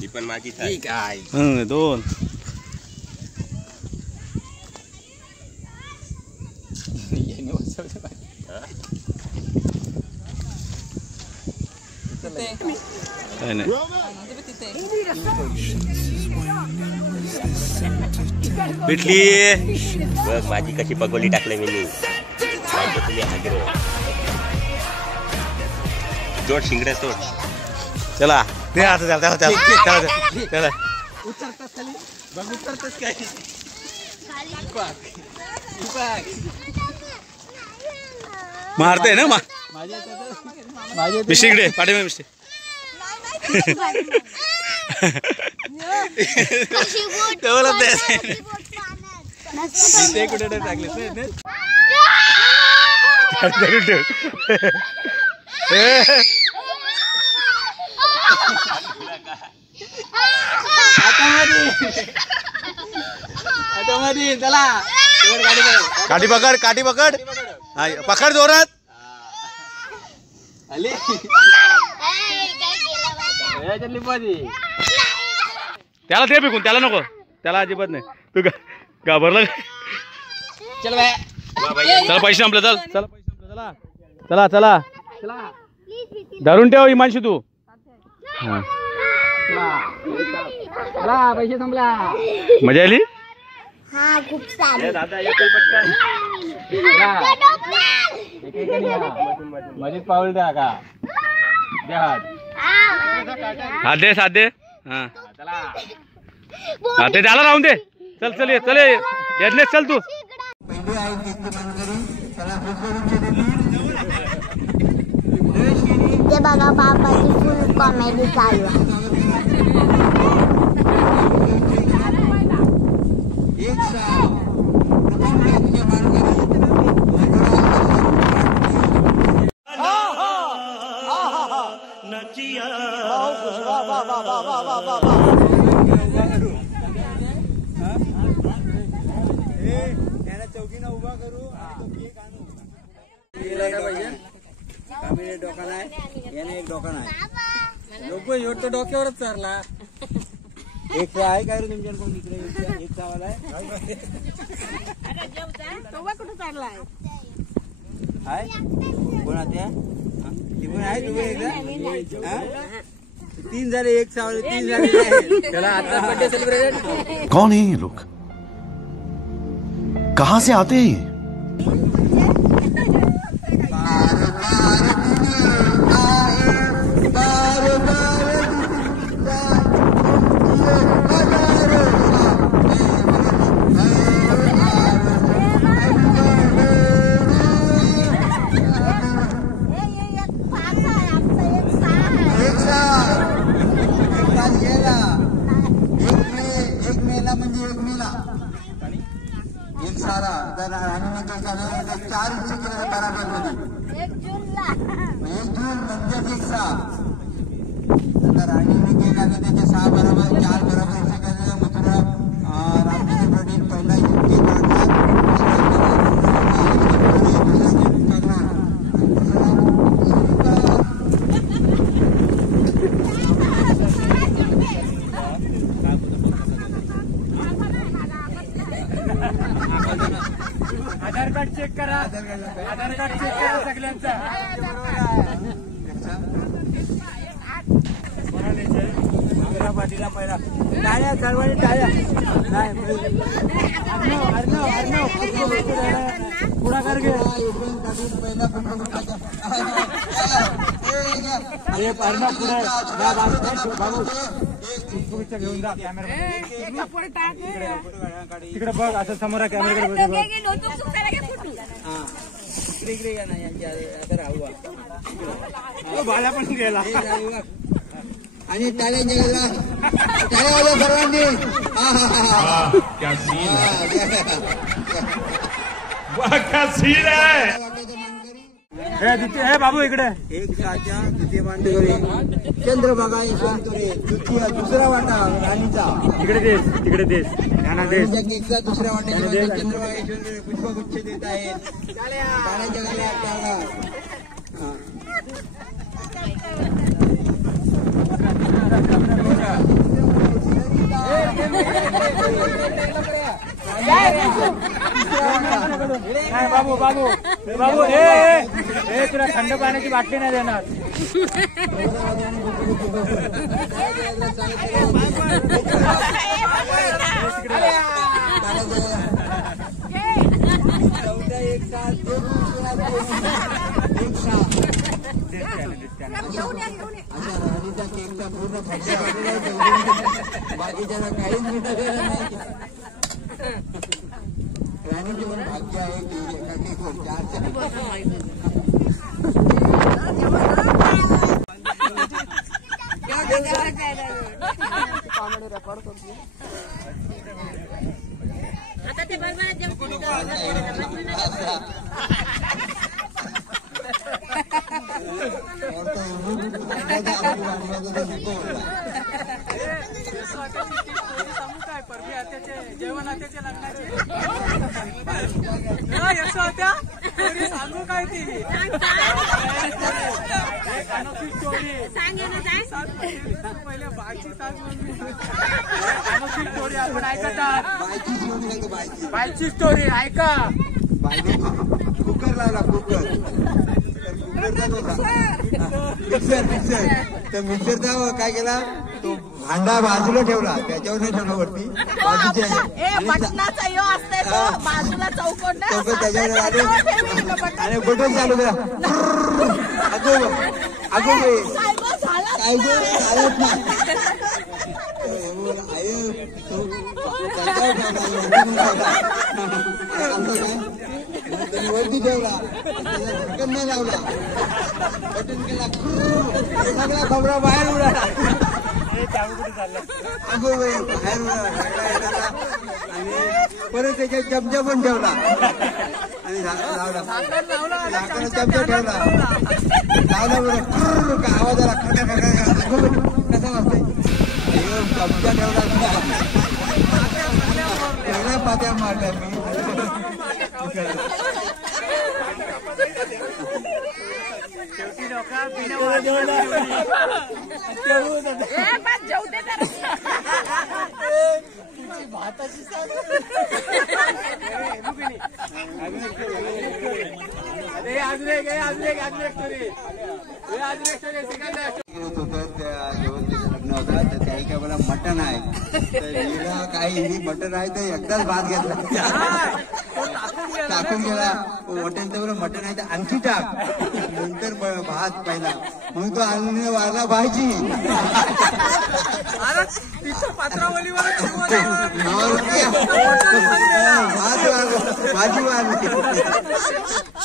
ही पण माझी ठीक आहे. दोन भेटली बघ माझी कशी पगोली टाकले मी जोड शिंगडे तोड. चला चला उतरताच खाली बघ उतरताच काय मारते ना मिस्टी इकडे पाठीमागे मिस्टी. कुठे टाकले चला काठी पकड पकड जोरात. त्याला ते फेकून त्याला नको त्याला अजिबात नाही. तू घाबरला. चल चला पैसे संपले चल चला पैसे संपले चला चला चला धरून ठेव इमानशी तू. पैसे संपला. मजा आली. खूप सारे मजेत पाऊल द्या का हात दे साथ दे. हा ते त्याला राहून दे. चल चल चल यज्ञेश चल तू. ते बघा बाबाची फुल कॉमेडी चालू आहे. उभा करू डोका नाही याने एक डोका नाही लोक तो डोक्यावरच चालला. एक आहे काय रे तुमच्या कोण इकडे एक चावाला आहे कुठे चाललाय हाय कोणा त्या आहे तीन झाले एक चावले तीन झाले. त्याला आता बर्थडे सेलिब्रेट. कौन है ये लोग कहां से आते हैं? एक सारा आणि 4 इंच बराबर मध्ये 1 जून म्हणजे एक 6 राणीने केला की त्याच्या 6 बरोबर 4 बरोबर मित्र रामजी पाटील पहिला युक्ती आधार कार्ड चेक करा. आधार कार्ड चेक करा सगळ्यांचा. पाटीला पहिला टाळ्या सर्वांनी टाळ्या. पुढाकार घे. पहिला अर्णव पुढे घेऊन जा कॅमेरा तिकडे बघ असं समोर कॅमेरा इकडे ना यांच्या भाड्या पण गेला आणि टाळ्या गेला टाळ्या सर्वांनी. बाबू इकडे एक राजा द्वितीय मांडेकरी चंद्रभागा यशवंतपुरे तृतीय दुसरा वाटा राणीचा तिकडे देश राणीच्या केकचा दुसऱ्या वाट्याच्या चंद्रभागा यशवंतपुरे पुष्पगुच्छ देत आहेत टाळ्यांच्या गल्ल्यात टाळा. बाबू तुला थंड पाण्याची बाटली नाही देणार. राणीचा केकचा पूर्ण फटका बाकीच्या काहीच मिळालेलं नाही. राणीचे पण भाग्य आहे की एका केकवर जेवण आत्याचे लग्नाचे यशो आत्या सांगू काय ती अनोखी स्टोरी पहिले बायची सास अनोखी स्टोरी आपण ऐकतात. बायची स्टोरी ऐका. कुकर लावला कुकर मिक्सर तर मिक्सरचा काय केला तो भांडा बाजूला ठेवला त्याच्यावर नाही ठेवला वरती बाजूला चौकट त्याच्यावर आणि बटन चालू करा अगो काय चालत नाही वरती ठेवला ढक्कन नाही लावला बटन केला सगळा खबरा बाहेर उडाला अगो बाहेर उडाला आणि परत त्याच्यात चमचा पण ठेवला आणि लावला चमचा ठेवला लावला बरं का आवाज आला खडा खडा कसा वाजतोय चमचा ठेवला सगळ्या पात्या मारल्या मी भाताची लग्न होता तर त्याही काय मला मटण आहे तर हिला काही मटण आहे तर एकदाच भात घेतला टाकून गेला मटणचं बरं मटण आहे तर आणखी टाक नंतर भात पहिला मग तो आणून वारला भाजी पात्रावलीवर भाजी वारली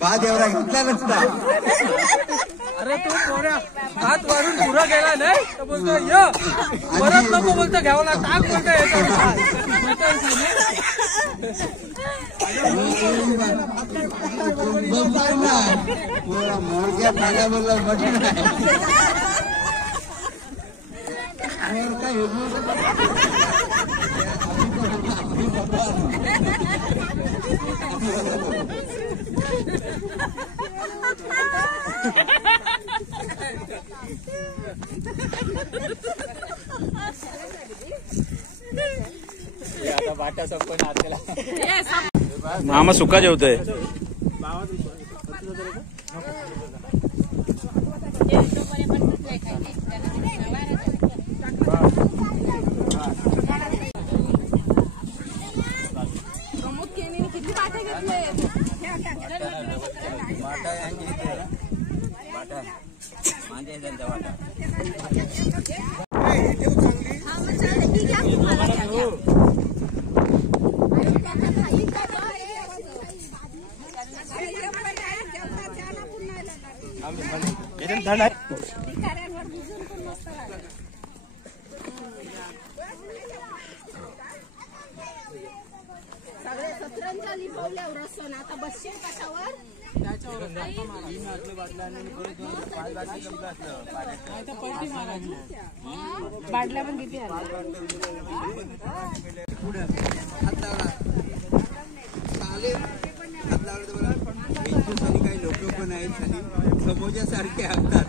भात एवढा घेतला नसता. अरे तू पोऱ्या हात वारून पुरा गेला नाही तर बोलतो य परत नको बोलतो घ्यावं ना टाक बोलतो मोडक्या पाण्यावरला मटण आहे मामा सुका जेवतोय. सगळे सतरंजा जेवल्यावर रसन आता बसशील कशावर बाटल्या पण किती काही लोक पण आहेत खाली समोरच्या सारखे असतात.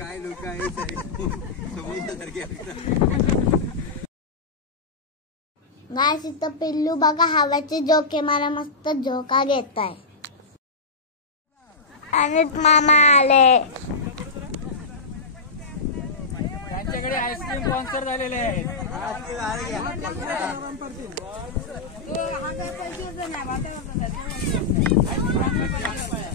काय लोक आहेत समोरच्यासारखे असतात. गाइस इथं पिल्लू बघा हवाचे झोके मारा मस्त झोका घेत आहे. अनित मामा आले. त्यांच्याकडे आईस्क्रीम स्पॉन्सर झालेले आहेत.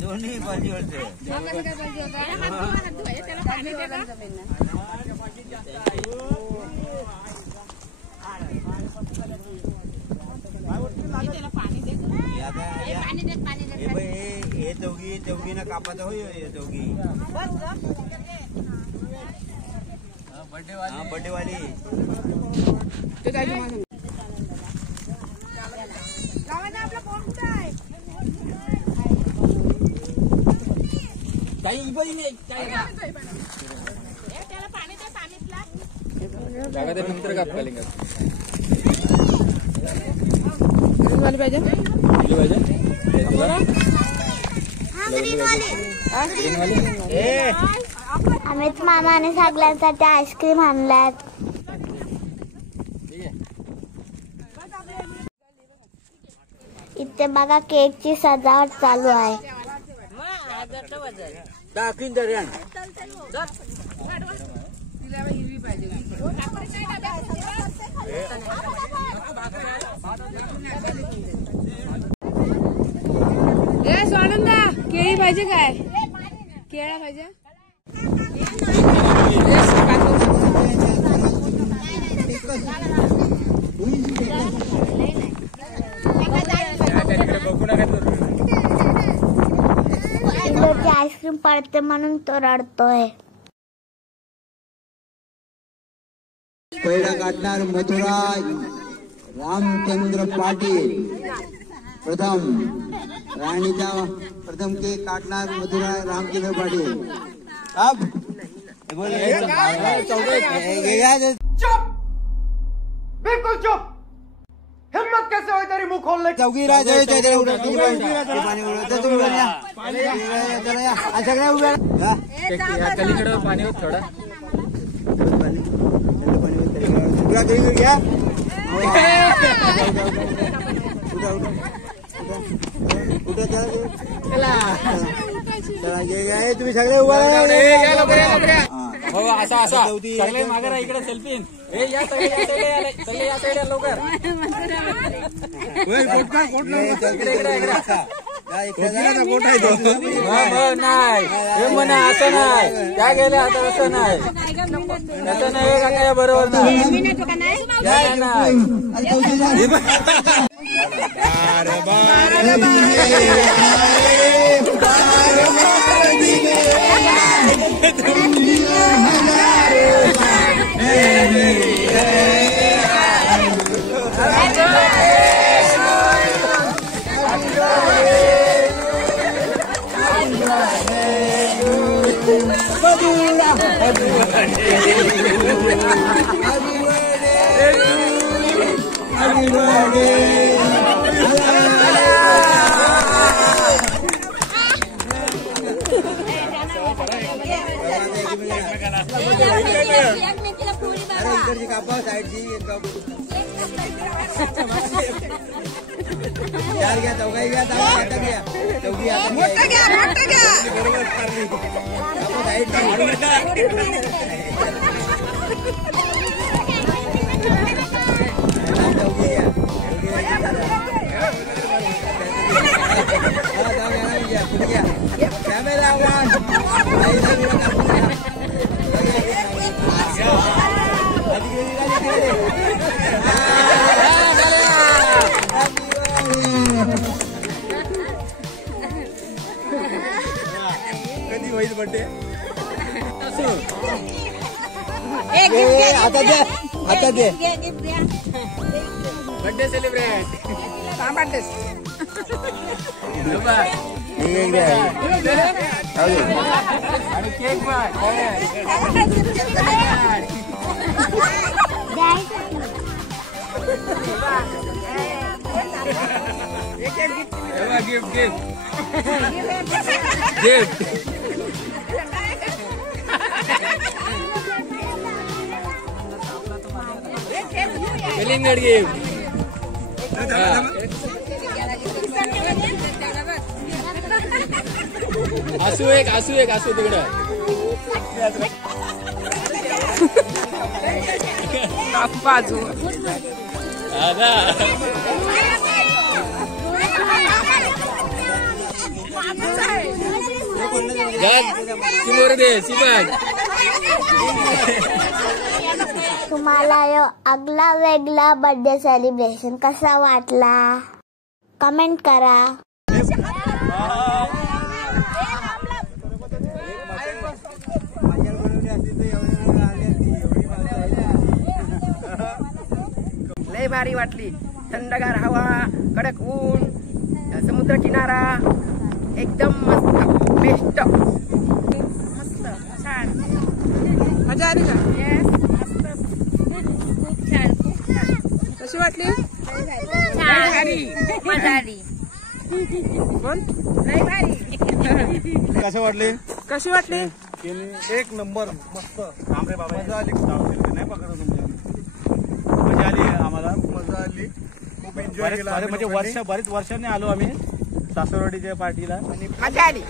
दोन्ही बाजूवरचे हे चौघी ना कापात होय चौघी बर्थडे वाली नंतर कापले पाहिजे अमित मामाने सगळ्यांसाठी आईस्क्रीम आणल्यात. इथे बघा केकची सजावट चालू आहे. सोडून द्या. केळी पाहिजे काय केळा पाहिजे आईस्क्रीम पडते म्हणून तो रडतोय. पहिला काढणार मथुरा रामचंद्र पाटील. प्रथम राणीचा प्रथम केक काढणार मथुरा रामचंद्र पाटील. अब चुप, बिल्कुल चुप. हिम्मत कैसे हो तेरी मुंह खोलने की? चौकी राज पाणी होत थोडा तुम्ही सगळे उभा असा असा सगळे मागे राहा. इकडे सेल्फी या साईड लवकर. नाही हे म्हणा असं नाही त्या गेल्या आता असं नाही असं नाही का बरोबर नाही. चार घ्या चौघाही घ्या आता घ्या चौघी आता पहिली बर्थडे एक gift घे, आता दे आता दे gift घे. बर्थडे सेलिब्रेट का वाटतेस? आणि केक पण गिफ्ट गिफ्ट गिफ्ट वेलिंगड गिफ्ट असू एक तिकडं बाजू तुम्हाला यो आगला वेगळा बर्थडे सेलिब्रेशन कसा वाटला कमेंट करा. लय भारी वाटली. थंडगार हवा, कडक ऊन, समुद्र किनारा एकदम मस्त बेस्ट. मस्त छान मजा आली का? खूप छान कशी वाटली? मजा आली. कोण लय भारी. कसं वाटले कशी वाटली? एक नंबर मस्त आमरे बाबा मजा आली. नाही पकडत मजा आली आम्हाला मजा आली. खूप एन्जॉय केला म्हणजे बरेच वर्षांनी आलो आम्ही सासरवाडीच्या पार्टीला आणि मजा आली.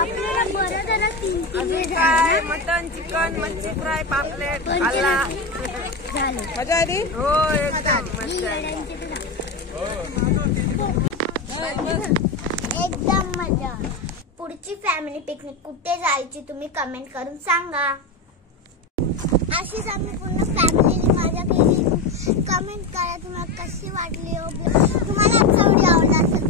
आपल्याला बरं जरा काय मटन चिकन मच्छी फ्राय पापलेट खाल्ला. मजा आली हो एकदम एकदम मजा. पुढची फॅमिली पिकनिक कुठे जायची तुम्ही कमेंट करून सांगा. अशीच आम्ही पूर्ण फॅमिली मजा केली. कमेंट करा तुम्हाला कशी वाटली. तुम्हाला आमचा व्हिडिओ आवडला असेल